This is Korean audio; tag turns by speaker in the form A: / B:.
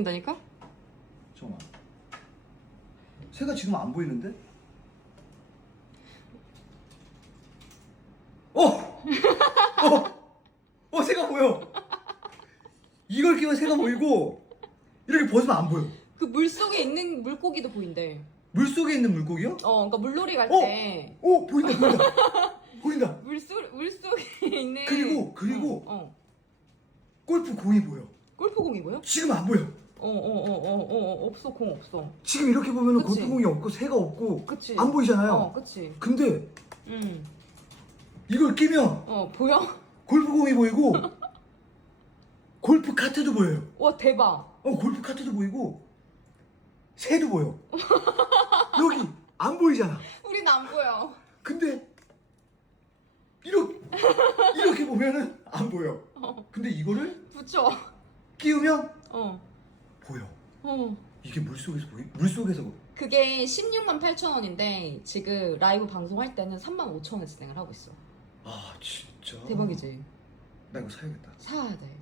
A: 보인다니까?
B: 잠깐만. 새가 지금 안 보이는데? 어! 어! 어, 새가 보여! 이걸 끼면 새가 보이고, 이렇게 벗으면 안 보여.
A: 그 물 속에 있는 물고기도 보인대.
B: 물 속에 있는 물고기요?
A: 어, 그러니까 물놀이 갈
B: 어?
A: 때.
B: 오, 보인다, 보인다. 보인다.
A: 물속 물 속에 있는
B: 그리고, 그리고,
A: 어, 어.
B: 골프 공이 보여.
A: 골프공이 뭐야?
B: 지금 안 보여.
A: 어, 어, 어, 어, 어, 어, 없어 공 없어.
B: 지금 이렇게 보면은
A: 그치?
B: 골프 공이 없고, 새가 없고,
A: 그치?
B: 안 보이잖아요.
A: 어, 그치.
B: 근데,
A: 음,
B: 이걸 끼면,
A: 어 보여?
B: 골프공이 보이고 골프 카트도 보여요.
A: 와 대박.
B: 어 골프 카트도 보이고 새도 보여. 여기 안 보이잖아.
A: 우린 안 보여.
B: 근데 이렇게 이렇게 보면은 안 보여.
A: 어,
B: 근데 이거를
A: 붙여.
B: 끼우면
A: 어,
B: 보여.
A: 어.
B: 이게 물 속에서 보이? 물 속에서 보-
A: 그게 16만 8천 원인데 지금 라이브 방송할 때는 3만 5천 원에 진행을 하고 있어.
B: 아 진짜.
A: 대박이지.
B: 나 이거 사야겠다.
A: 사야 돼.